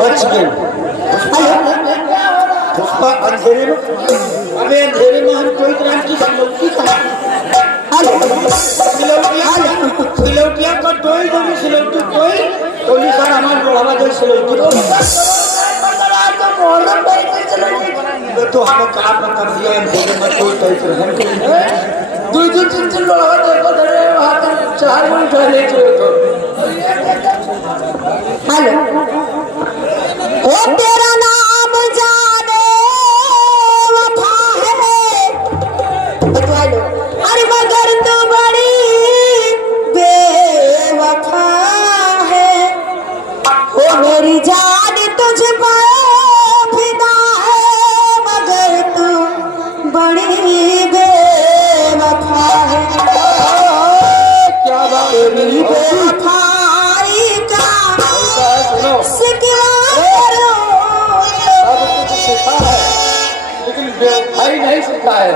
बच गई। पुष्पा अंधेरे में, अबे अंधेरे में हम कोई तरह की सिलौटी का सिलौटिया का टोई जो भी सिलौटी कोई टोली सर हमारे बढ़ावा दे सिलौटी तो हमें कहा पता दिया अंधेरे में कोई दो तीन बढ़ावा देखो धरे वहां तक 4 मिनट ले तो हेलो ओ तेरा नाम जाने वफा है हेलो अरे मगर तू बड़ी बेवफा है ओ मेरी जान तुझ पर फिदा है मगर तू बड़ी बेवफा है क्या बात है मेरी बेवफाई का लेकिन बेवफाई नहीं सीखा है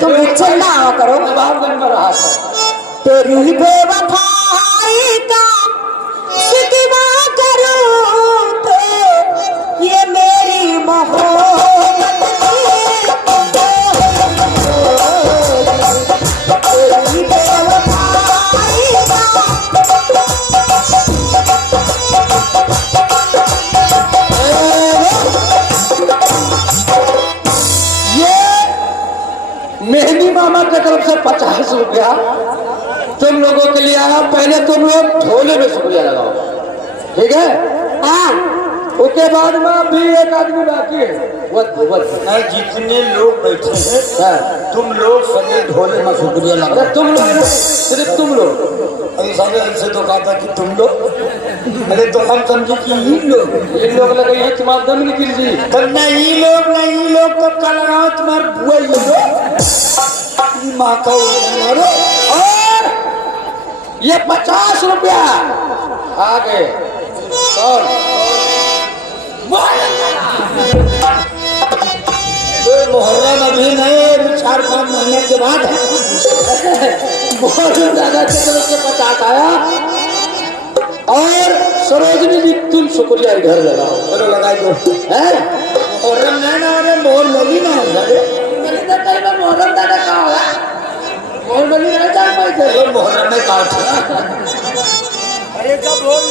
तुम चिल्ला करो जवाब बन रहा था तेरी बेवफाई का शिकवा करूं तो ये मेरी मोहब्बत तेरी बेवफाई का मेहंदी मामा की तरफ से 50 रुपया तुम लोगों के लिए आया। पहले तुम लोग ढोले में शुक्रिया लगाओ, ठीक है? हाँ उसके बाद में भी एक आदमी बाकी है जितने लोग बैठे हैं तुम लोग सभी ढोले में शुक्रिया लगाओ। तुम लोग सिर्फ तुम लोग ऐसे तो कहा था कि तुम लोग, अरे तो हम समझे कि इन लोग लगे हैं तुम्हारा दम निकल जी तब नहीं लोग कब का लगाओ तुम्हारे बुआ ये लोग माँ का और ये 50 रुपया आ गए और मुहर्रम अभी नहीं 4-5 महीने के बाद बहुत ज्यादा की तरफ से 50 आया। और सरोजनी जी तुम शुक्रिया इधर लगाओ, चलो लगाई दो है मुहर्रम नहीं ना अरे मोहर मोली ना मुहर्रम दादा का होगा मोहर मोली नहीं जान पाई थे मुहर्रम में काट अरे सब बोल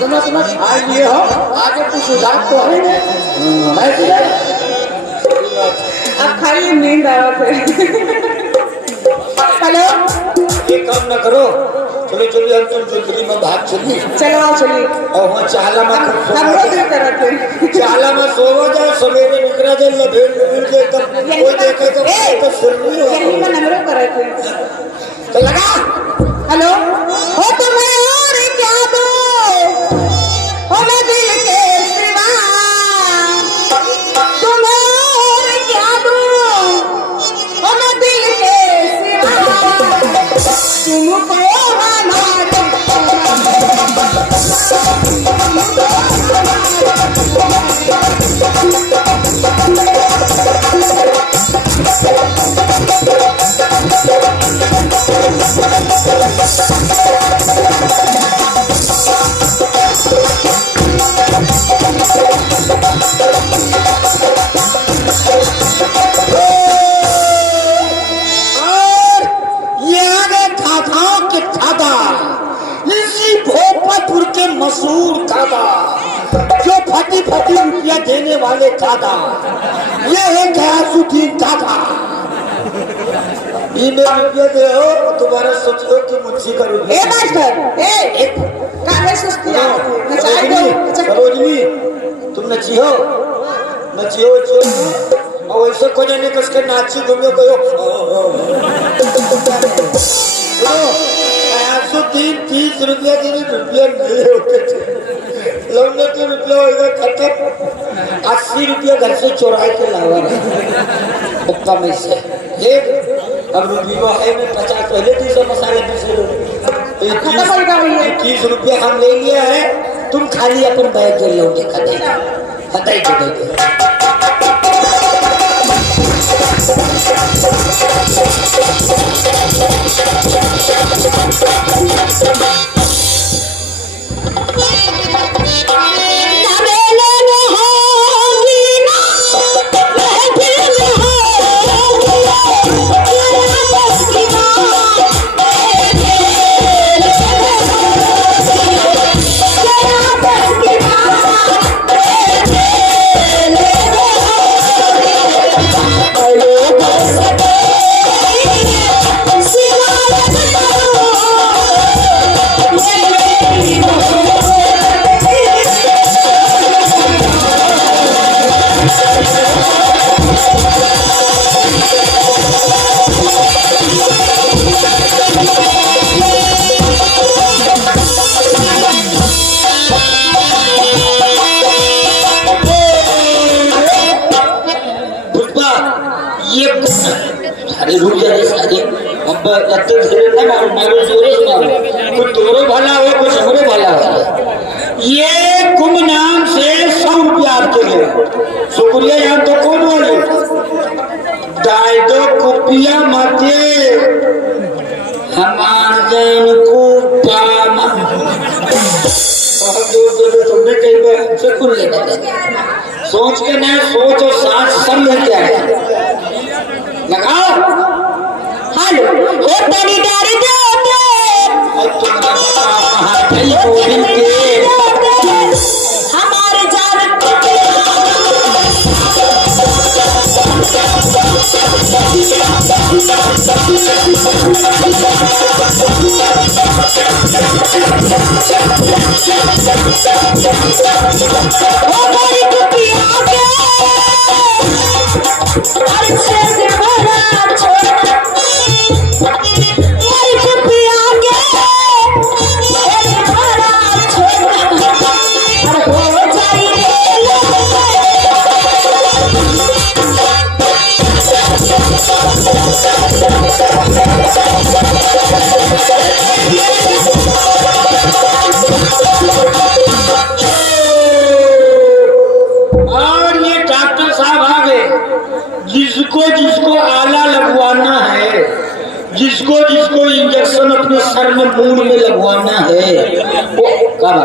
तुम्हें खा लिए हो आगे कुछ सुधार तो है नहीं अब खाली नींद आ रहा थे हेलो ये काम न करो चलो हम तुम जुगली में भाग चलिए चलो आओ चलिए और वहाँ चाला में हम लोग इस तरह थे चाला में सोवा जाओ सवेरे निकला जाए लभेड़ के तब कोई देखे तो सुन नहीं यही का नंबर कर रहे थे तो लगा हेलो हो तुम्हें और क्या दो हो मैं दिल के सिवा तुम्हें और क्या दो हो मैं दिल के सिवा तुमको मशहूर दादा जो फटी रुपया देने वाले दादा ये है गयासुद्दीन दादा। रुपया दे हो तुम्हारा सोचो कि मुझसे का रुपया सरोजनी तुम नची हो और वैसे को जाने कस के नाची घूमे कहो 30 रुपया के रुपया नहीं होते थे लौने के रुपया होगा खत्म 80 रुपया घर से चुरा के लावा मुक्का में से ये अब रुपया है में 50 पहले 300 मसाले 30 रुपया हम ले लिया है तुम खाली अपन बैग जो लौटे खा दे धीरे ना मारो जोरे से मारो, कुछ तोरो भला हो कुछ हमरो भला हो। ये कुंभ नाम से 100 रुपया आपके लिए शुक्रिया। यहाँ तो कौन बोले दाई दो कुपिया मते हमार जन को पामा तुमने कई बार हमसे खुल लेना सोच के नहीं, सोच और सांस सब मिलते हैं। लगाओ हेलो ओ तनी डर दे हमारे जान ओ बड़ी कुपिया के अच्छे से भरा छोड़ बड़ी कुपिया के भरा छोड़ और हो जाई और ये डॉक्टर साहब आ गए। जिसको जिसको आला लगवाना है, जिसको जिसको इंजेक्शन अपने सर में मूड में लगवाना है वो कब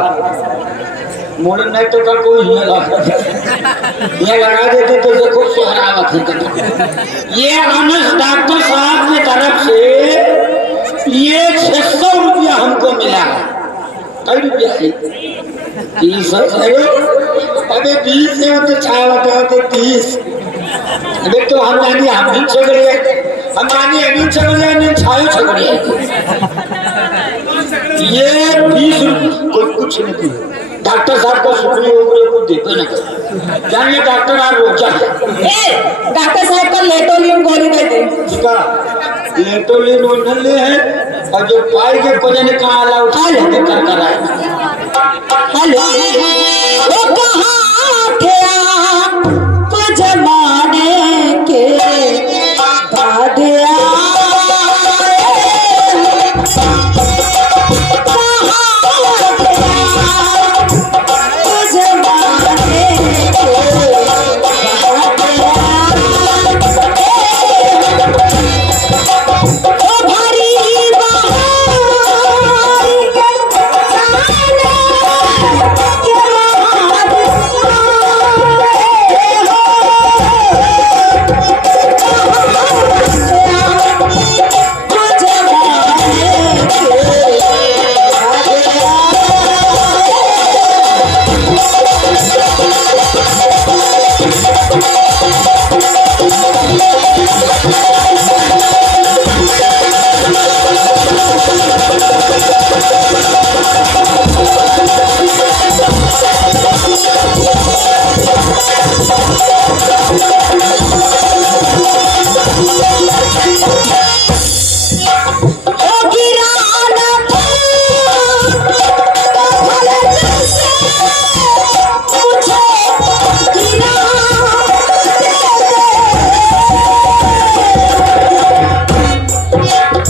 मूड नहीं तो का कोई नहीं लगा देते तो देखो सुहरावत है। ये अनस डॉक्टर साहब की तरफ से ये 600 रुपया हमको मिला। कई रुपया 30 अबे 20 से तो छावट होते 30 अबे तो हम जानी हम भी छगड़िए हम जानी अभी छगड़िए नहीं छायो छगड़िए। ये 20 कोई कुछ नहीं। डॉक्टर साहब को शुक्रिया को देते ना जानिए डॉक्टर आप रोक जाए। डॉक्टर साहब का लेटोलिन गोली दे दे। इसका लेटोलिन ले है और जो पाई के कोने का आला उठा लेते कर आए। हेलो वो कहाँ थे आप जमाने के बाद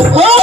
हो